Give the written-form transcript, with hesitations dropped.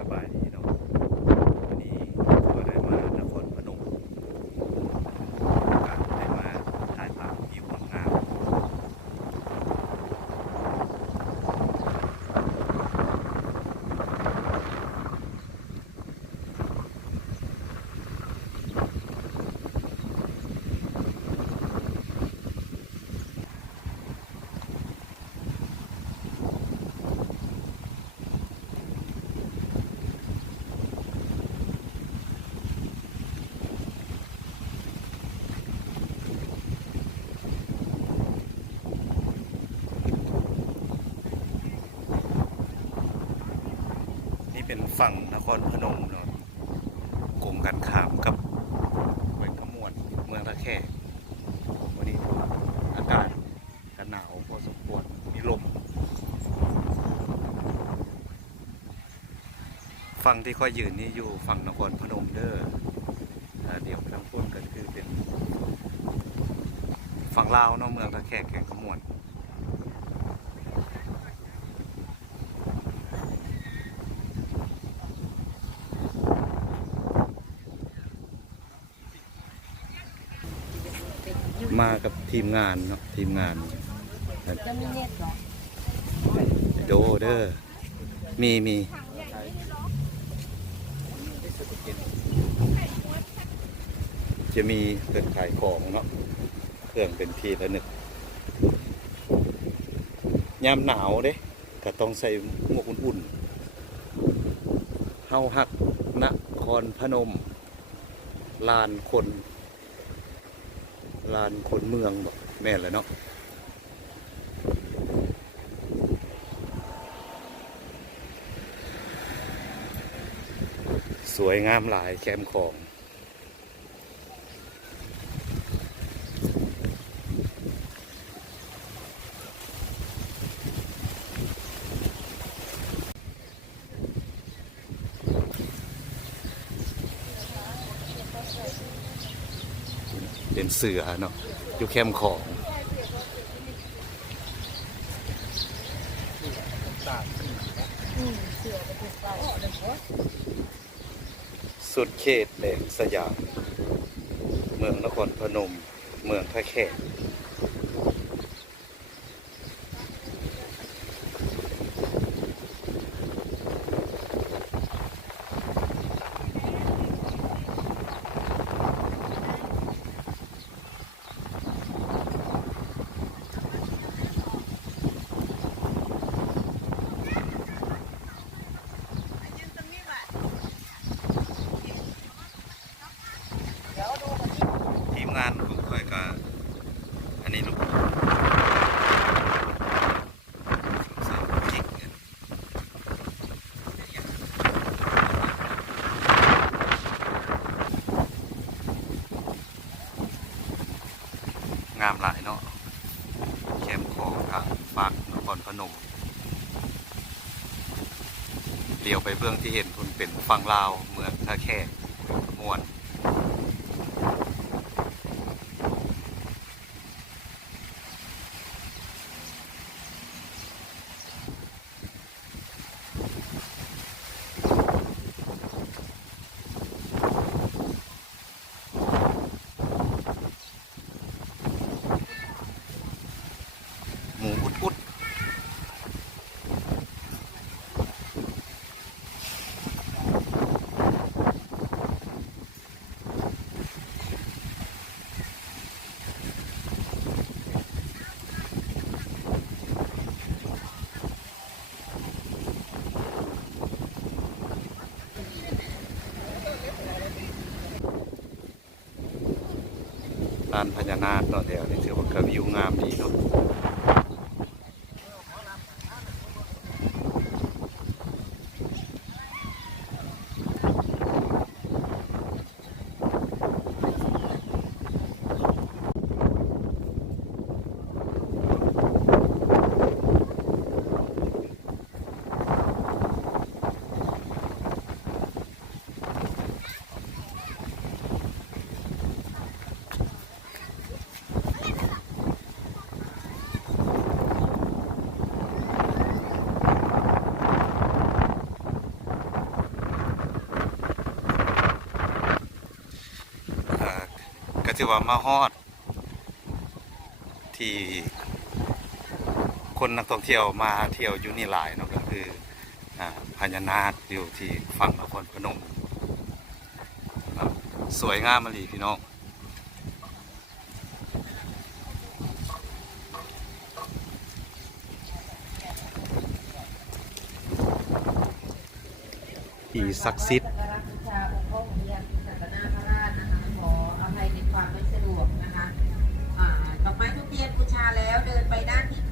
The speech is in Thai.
สบายดีเนาะวันนี้ก็ได้มานครพนมก็ได้มาถ่ายภาพวิวงามนี่เป็นฝั่งนครพนมเนาะกงกันขามกับเมืองขมวนเมืองตะแคร่วันนี้อากาศกันหนาวพอสมควรมีลมฝั่งที่ค่อยยืนนี่อยู่ฝั่งนครพนมเด้อเดี๋ยวทางพ้นก็คือเป็นฝั่งลาวเนาะเมืองตะแคร่แก่งขมวนมากับทีมงานเนาะทีมงานจะมีเน็ตเหรอโดเดอร์มีจะมีเครื่องขายของเนาะเครื่องเป็นทีละหนึ่งยามหนาวเด้ก็ต้องใส่หมวกอุ่นๆเฮาฮักนครพนมลานคนเมืองบอกแม่นเลยเนาะสวยงามหลายแคมป์ของเป็นเสือเนาะอยู่แคมป์ของสุดเขตแดนสยามเมืองนครพนมเมืองท่าแขกทีมงานของคอยก็อันนี้ลูกงามหลายเนาะแคมป์ของทางฝากนครพนมเลี้ยวไปเบื้องที่เห็นทุนเป็นฝั่งลาวเมืองท่าแขกมวนหมูอุดลานพญานาคเนาะแถวนี้ถือว่าวิวงามดีเนาะ ถือว่ามาฮอดที่คนนักท่องเที่ยวมาเที่ยวอยู่นี่หลายเนาะก็คือพญานาคอยู่ที่ฝั่งนครพนมครับสวยงามมากเลยพี่น้องที่ศักดิ์สิทธิ์ ชาองค์พ่อของพญาศรีสัตนาคราชนะคะขออภัยในความไม่สะดวกนะคะดอกไม้ทุกเทียนบูชาแล้วเดินไปด้านที่